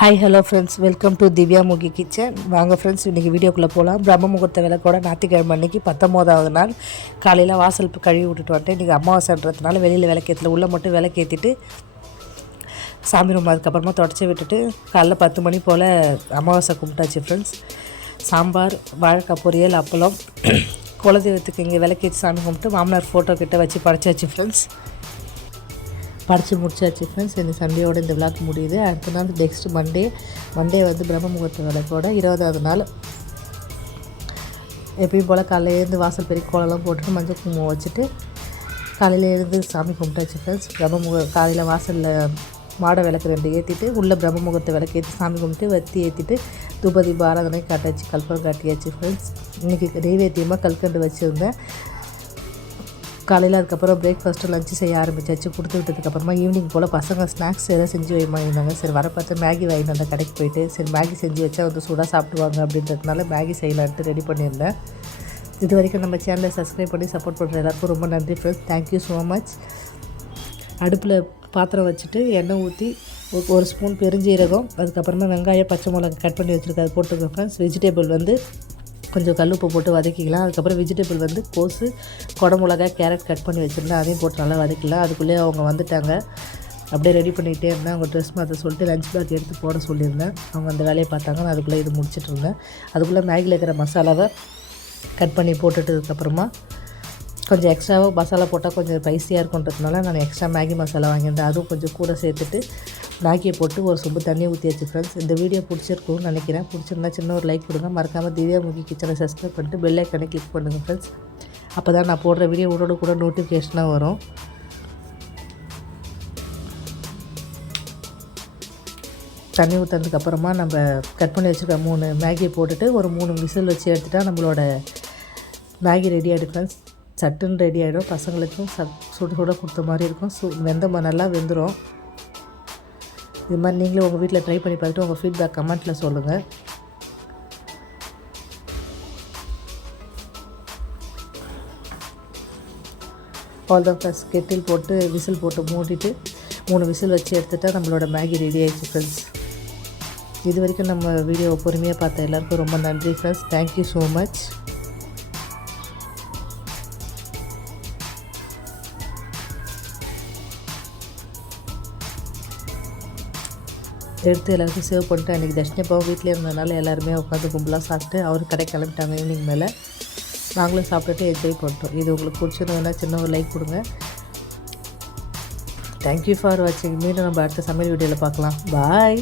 Hi hello friends, welcome to Divya Mukhi kitchen. வாங்க friends, இன்றைக்கி வீடியோக்குள்ளே போகலாம். பிரம்ம முகூர்த்த விளக்கோட ஞாயிற்றுக்கிழமை அன்றைக்கி 19வது நாள் காலையில் வாசல் கழுவி விட்டுட்டு வந்துட்டு இன்றைக்கி அமாவாசைன்றதுனால வெளியில் விளக்கேற்றல, உள்ளே மட்டும் விளக்கேற்றிட்டு சாமி ரூம் அதுக்கப்புறமா தொடச்சி விட்டுட்டு காலைல 10 மணி போல் அமாவாசை கும்பிட்டாச்சு ஃப்ரெண்ட்ஸ். சாம்பார், வாழைக்காய் பொரியல், அப்பளம், குலதெய்வத்துக்கு இங்கே விளக்கேற்றி சாமி கும்பிட்டு மாமனார் ஃபோட்டோ கிட்ட வச்சு படைச்சாச்சு ஃப்ரெண்ட்ஸ். படித்து முடிச்சாச்சு ஃப்ரெண்ட்ஸ். இந்த சண்டேயோட இந்த விளாக் முடியுது. அடுத்த நாள் நெக்ஸ்ட் மண்டே வந்து பிரம்ம முகூர்த்த விளக்கோட 20வது நாள். எப்பயும் போல் காலையில் எழுந்து வாசல் பெரிய கோலம்லாம் போட்டுட்டு மஞ்சள் குங்குமம் வச்சுட்டு காலையில் எழுந்து சாமி கும்பிட்டாச்சு ஃப்ரெண்ட்ஸ். காலையில் வாசலில் மாடை விளக்கு 2 ஏற்றிட்டு உள்ளே பிரம்ம முகூர்த்த விளக்கு ஏற்றி சாமி கும்பிட்டு வத்தி ஏற்றிட்டு தூபதீப ஆராதனை காட்டாச்சு, கல்பம் காட்டியாச்சு ஃப்ரெண்ட்ஸ். இன்றைக்கி நெய்வேத்தியமாக கல்கண்டு வச்சுருந்தேன். காலையில் அதுக்கப்புறம் பிரேக்ஃபாஸ்ட்டு லஞ்சு செய்ய ஆரம்பித்தாச்சு. கொடுத்து விட்டதுக்கப்புறமா ஈவினிங் போல் பசங்க ஸ்நாக்ஸ் எதாவது செஞ்சு வைமா இருந்தாங்க. சரி வர பார்த்து மேகி வாங்கிட்டு வந்த கடைக்கு போயிட்டு சரி மேகி செஞ்சு வச்சா வந்து சூடாக சாப்பிடுவாங்க அப்படின்றதுனால மேகி செய்யலான்ட்டு ரெடி பண்ணியிருந்தேன். இது வரைக்கும் நம்ம சேனலை சப்ஸ்கிரைப் பண்ணி சப்போர்ட் பண்ணுற எல்லாருக்கும் ரொம்ப நன்றி ஃப்ரெண்ட்ஸ். Thank you so much. அடுப்பில் பாத்திரம் வச்சுட்டு எண்ணெய் ஊற்றி 1 ஸ்பூன் பெருஞ்சீரகம், அதுக்கப்புறமா வெங்காயம், பச்சை மிளகா கட் பண்ணி வச்சுருக்கேன், அது போட்டுக்கோங்க ஃப்ரெண்ட்ஸ். வெஜிடபிள் வந்து கொஞ்சம் கல்லுப்பு போட்டு வதக்கிக்கலாம். அதுக்கப்புறம் வெஜிடபிள் வந்து கோஸு, குடமிளகாய், கேரட் கட் பண்ணி வச்சுருந்தேன், அதையும் போட்டு நல்லா வதக்கலாம். அதுக்குள்ளேயே அவங்க வந்துட்டாங்க. அப்படியே ரெடி பண்ணிகிட்டே இருந்தேன். அவங்க ட்ரெஸ் மாற்ற சொல்லிட்டு லஞ்ச் பேக் எடுத்து போட சொல்லியிருந்தேன். அவங்க அந்த வேலையை பார்த்தாங்க. நான் அதுக்குள்ளே இது முடிச்சுட்டு இருந்தேன். அதுக்குள்ளே மேகியில் இருக்கிற மசாலாவை கட் பண்ணி போட்டுட்டதுக்கப்புறமா கொஞ்சம் எக்ஸ்ட்ராவாக மசாலா போட்டால் கொஞ்சம் ஸ்பைஸியாக இருக்குன்றதுனால நான் எக்ஸ்ட்ரா மேகி மசாலா வாங்கியிருந்தேன். அதுவும் கொஞ்சம் கூட சேர்த்துட்டு மேகியை போட்டு ஒரு சொம்பு தண்ணி ஊற்றியாச்சு ஃப்ரெண்ட்ஸ். இந்த வீடியோ பிடிச்சிருக்கும்னு நினைக்கிறேன். பிடிச்சிருந்தா சின்ன ஒரு லைக் கொடுங்க. மறக்காமல் திவ்யா முகி கிச்சனை சப்ஸ்கிரைப் பண்ணிட்டு பெல் ஐக்கானை கிளிக் பண்ணுங்கள் ஃப்ரெண்ட்ஸ். அப்போ தான் நான் போடுற வீடியோ உடனே கூட நோட்டிஃபிகேஷனாக வரும். தண்ணி ஊற்றுறதுக்கப்புறமா நம்ம கட் பண்ணி வச்சுருக்க 3 மேகியை போட்டுட்டு ஒரு 3 விசில் வச்சு எடுத்துகிட்டா நம்மளோட மேகி ரெடி ஆகிடும் ஃப்ரெண்ட்ஸ். சட்டுன்னு ரெடி ஆகிடும். பசங்களுக்கும் சுட சுட கொடுத்த மாதிரி இருக்கும். நல்லா வெந்துடும். இது மாதிரி நீங்களும் உங்கள் வீட்டில் ட்ரை பண்ணி பார்த்துட்டு உங்கள் ஃபீட்பேக் கமெண்ட்டில் சொல்லுங்கள். அவ்வளோதான் ஃப்ரெண்ட்ஸ். கெட்டில் போட்டு விசில் போட்டு மூடிட்டு 3 விசில் வச்சு எடுத்துகிட்டா நம்மளோட மேகி ரெடி ஆகிடுச்சு ஃப்ரெண்ட்ஸ். இது வரைக்கும் நம்ம வீடியோவை பொறுமையாக பார்த்த எல்லாருக்கும் ரொம்ப நன்றி ஃப்ரெண்ட்ஸ். Thank you so much. எடுத்து எல்லாருக்கும் சேவ் பண்ணிட்டு அன்றைக்கி தர்ஷினிப்பாவும் வீட்டில் இருந்ததுனால எல்லாருமே உட்காந்து கும்பலாக சாப்பிட்டு அவர் கடை கிளம்பிட்டாங்க. ஈவினிங் மேலே நாங்களும் சாப்பிட்டுட்டு என்ஜாய் பண்ணிட்டோம். இது உங்களுக்கு பிடிச்சிருந்ததுன்னா சின்ன ஒரு லைக் கொடுங்க. தேங்க்யூ ஃபார் வாட்சிங். மீண்டும் நம்ம அடுத்த சமையல் வீடியோவில் பார்க்கலாம். பாய்.